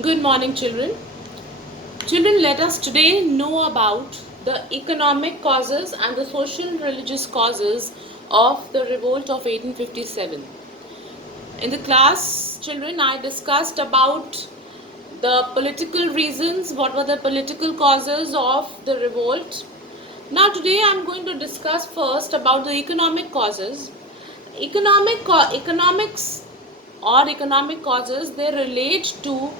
Good morning, children. Children, let us today know about the economic causes and the social and religious causes of the revolt of 1857. In the class, children, I discussed about the political reasons, what were the political causes of the revolt. Now, today I am going to discuss first about the economic causes. Economics or economic causes, they relate to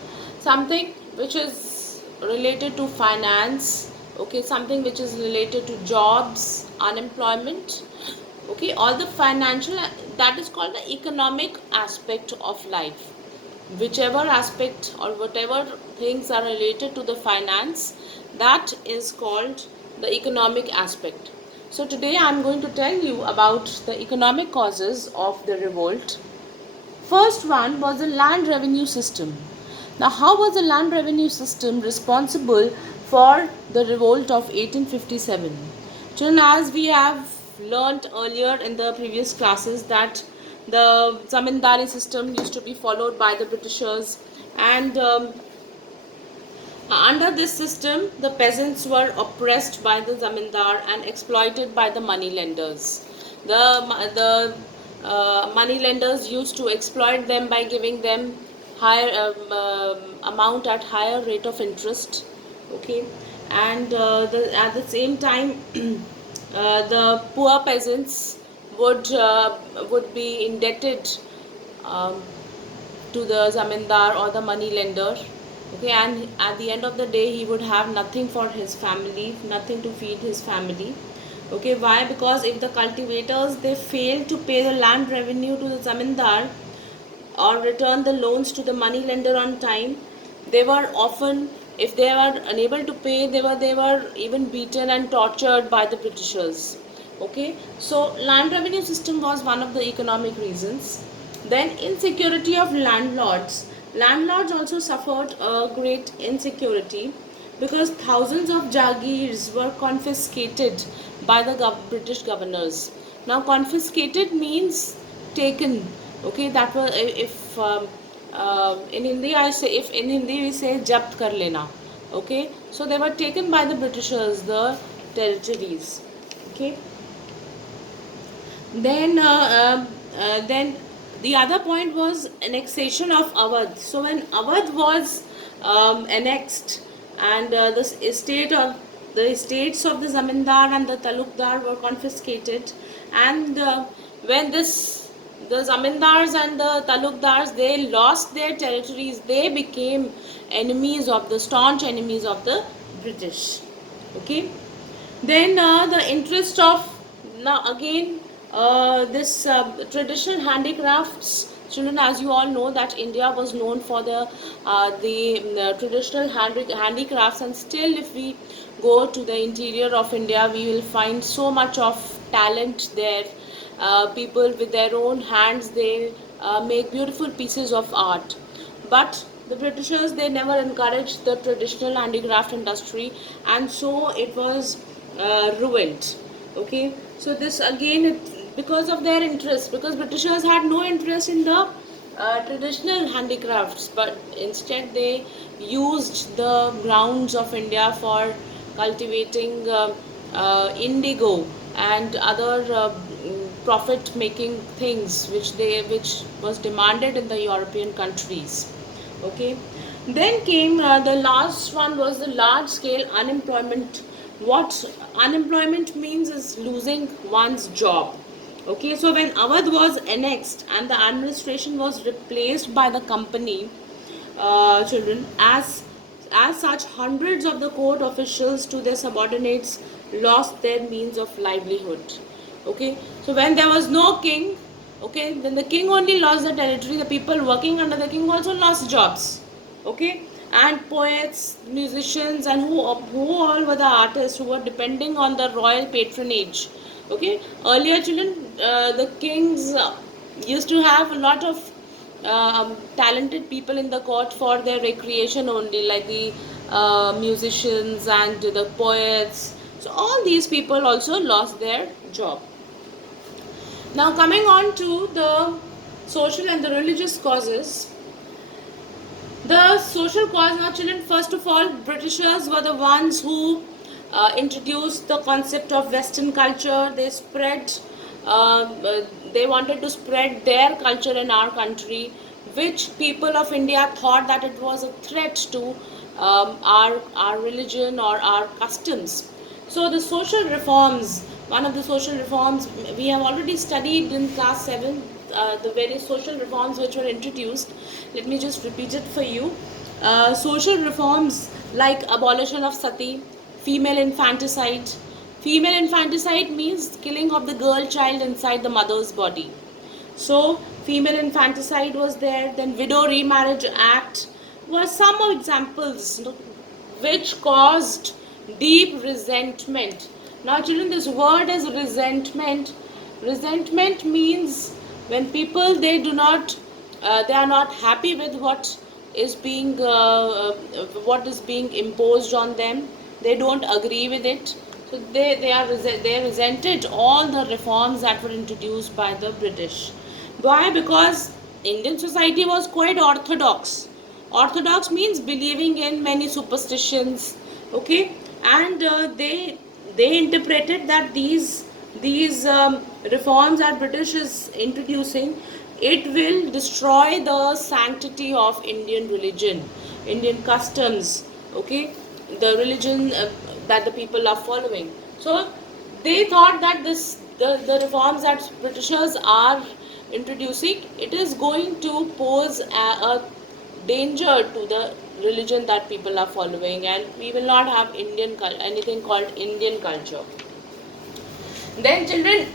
something which is related to finance, okay, something which is related to jobs, unemployment, okay, all the financial, that is called the economic aspect of life. Whichever aspect or whatever things are related to the finance, that is called the economic aspect. So today I am going to tell you about the economic causes of the revolt. First one was the land revenue system. Now, how was the land revenue system responsible for the revolt of 1857? Children, as we have learnt earlier in the previous classes, that the zamindari system used to be followed by the Britishers, and under this system, the peasants were oppressed by the zamindar and exploited by the moneylenders. The moneylenders used to exploit them by giving them higher amount at higher rate of interest. Okay, and at the same time, the poor peasants would be indebted um, to the zamindar or the money lender, okay, and at the end of the day he would have nothing for his family, nothing to feed his family. Okay, why? Because if the cultivators, they fail to pay the land revenue to the zamindar or return the loans to the money lender on time, they were often, if they were unable to pay, they were even beaten and tortured by the Britishers. Okay, so land revenue system was one of the economic reasons. Then insecurity of landlords. Landlords also suffered a great insecurity because thousands of jagirs were confiscated by the British governors. Now, confiscated means taken. Okay, that was, if in Hindi I say, if in Hindi we say jabt kar lena. Okay, so they were taken by the Britishers, the territories. Okay, then the other point was annexation of Awadh. So when Awadh was annexed, and the estates of the zamindar and the talukdar were confiscated, and when this the zamindars and the talukdars, they lost their territories, they became staunch enemies of the British. Okay, then the interest of, now again, this traditional handicrafts. Children, as you all know, that India was known for the traditional handicrafts, and still if we go to the interior of India, we will find so much of talent there. People with their own hands, they make beautiful pieces of art. But the Britishers, they never encouraged the traditional handicraft industry, and so it was ruined. Okay, so this again, because of their interest, because Britishers had no interest in the traditional handicrafts, but instead they used the grounds of India for cultivating indigo and other profit making things which was demanded in the European countries. Okay, then came the last one was the large scale unemployment. What unemployment means is losing one's job. Okay, so when Awadh was annexed and the administration was replaced by the company, children, as such, hundreds of the court officials to their subordinates lost their means of livelihood. Okay, so when there was no king, okay, then the king only lost the territory, the people working under the king also lost jobs. Okay, and poets, musicians, and who all were the artists who were depending on the royal patronage. Okay, earlier, children, the kings used to have a lot of talented people in the court for their recreation only, like the musicians and the poets. So all these people also lost their job. Now, coming on to the social and the religious causes, the the social cause, now children, first of all, Britishers were the ones who introduced the concept of Western culture. They spread, they wanted to spread their culture in our country, which people of India thought that it was a threat to our religion or our customs. So the social reforms, one of the social reforms we have already studied in class 7, the various social reforms which were introduced. Let me just repeat it for you. Social reforms like abolition of sati, female infanticide. Female infanticide means killing of the girl child inside the mother's body. So female infanticide was there. Then Widow Remarriage Act were some of examples which caused deep resentment. Now children, this word is resentment. Resentment means when people, they are not happy with what is being imposed on them. They don't agree with it. So they resented all the reforms that were introduced by the British. Why? Because Indian society was quite orthodox. Orthodox means believing in many superstitions, okay, and they interpreted that these reforms that British is introducing, it will destroy the sanctity of Indian religion, Indian customs, okay, the religion that the people are following. So they thought that the reforms that Britishers are introducing, it is going to pose a danger to the religion that people are following, and we will not have anything called Indian culture. Then children,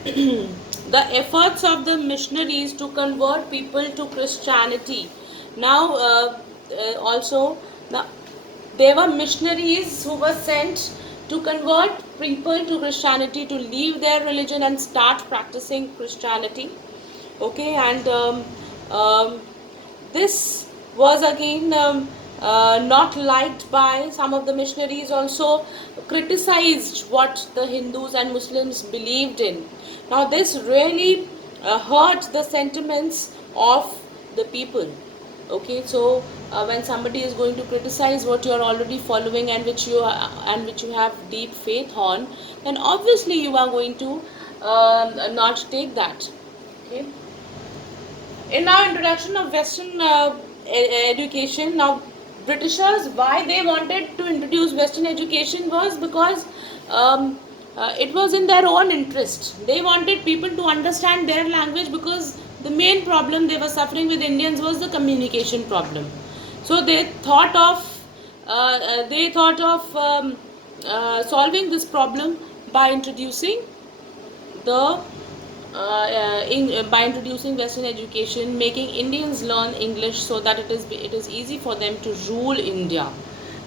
the efforts of the missionaries to convert people to Christianity. Now also, now, there were missionaries who were sent to convert people to Christianity, to leave their religion and start practicing Christianity. Okay, and this was again not liked by some of the missionaries, also criticized what the Hindus and Muslims believed in. Now this really hurt the sentiments of the people. Okay, so when somebody is going to criticize what you are already following and which you have deep faith on, then obviously you are going to not take that. Okay. In our introduction of Western education, now Britishers, why they wanted to introduce Western education was because it was in their own interest. They wanted people to understand their language, because the main problem they were suffering with Indians was the communication problem. So they thought of solving this problem by introducing by introducing Western education, making Indians learn English so that it is easy for them to rule India.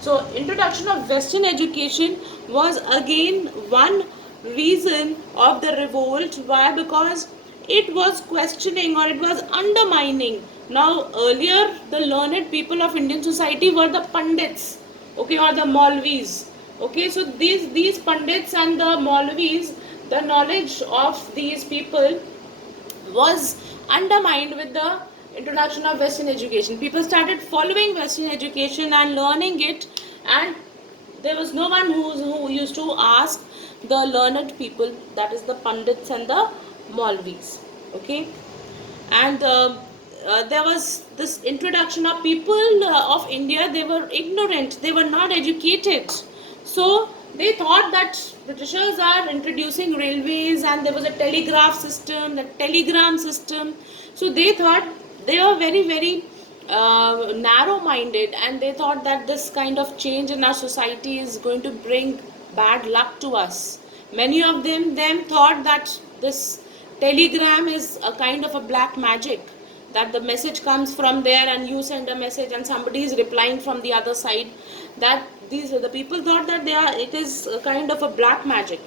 So introduction of Western education was again one reason of the revolt. Why? Because it was questioning, or it was undermining. Now earlier the learned people of Indian society were the Pandits, okay, or the Maulvis. Okay, so these Pandits and the Maulvis, the knowledge of these people was undermined with the introduction of Western education. People started following Western education and learning it, and there was no one who used to ask the learned people, that is the Pandits and the Maulvis. Okay, and there was this introduction of people of India. They were ignorant, they were not educated. So they thought that Britishers are introducing railways, and there was a telegraph system, the telegram system. So they thought, they were very narrow-minded, and they thought that this kind of change in our society is going to bring bad luck to us. Many of them thought that this telegram is a kind of a black magic, that the message comes from there and you send a message and somebody is replying from the other side. That the people thought that it is a kind of a black magic,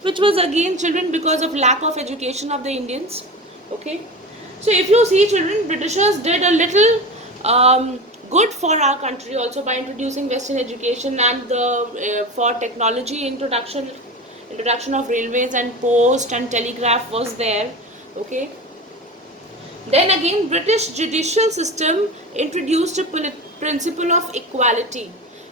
which was again, children, because of lack of education of the Indians. Okay, so if you see, children, Britishers did a little good for our country also by introducing Western education, and for technology introduction of railways and post and telegraph was there. Okay, Then again, British judicial system introduced a principle of equality.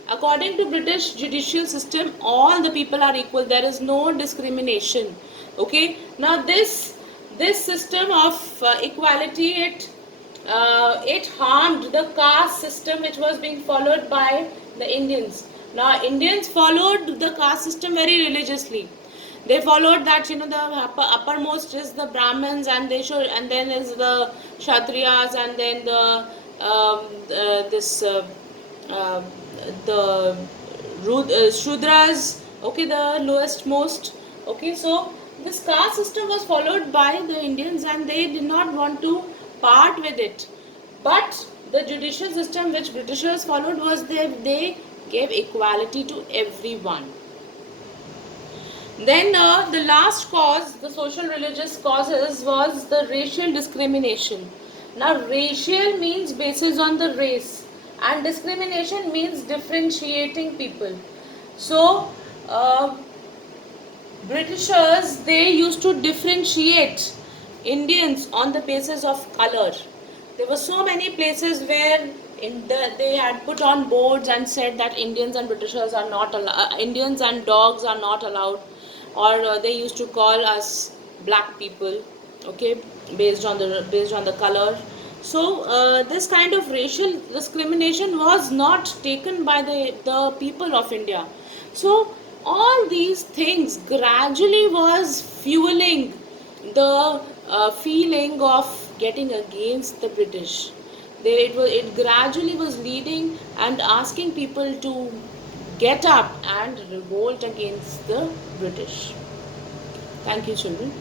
According to British judicial system, all the people are equal. There is no discrimination. Okay. Now this system of equality, it harmed the caste system which was being followed by the Indians. Now Indians followed the caste system very religiously. They followed that, the uppermost is the Brahmins, and they should, and then is the Kshatriyas, and then the this uh, the Shudras. Okay, the lowest most. Okay, so this caste system was followed by the Indians, and they did not want to part with it. But the judicial system which Britishers followed was they gave equality to everyone. Then the last cause, the social religious causes, was the racial discrimination. Now racial means basis on the race, and discrimination means differentiating people. So Britishers, they used to differentiate Indians on the basis of color. There were so many places where they had put on boards and said that Indians and Britishers are not allowed, Indians and dogs are not allowed, or they used to call us black people, okay, based on the color. So this kind of racial discrimination was not taken by the people of India. So all these things gradually was fueling the feeling of getting against the British. It gradually was leading and asking people to get up and revolt against the British. Thank you, children.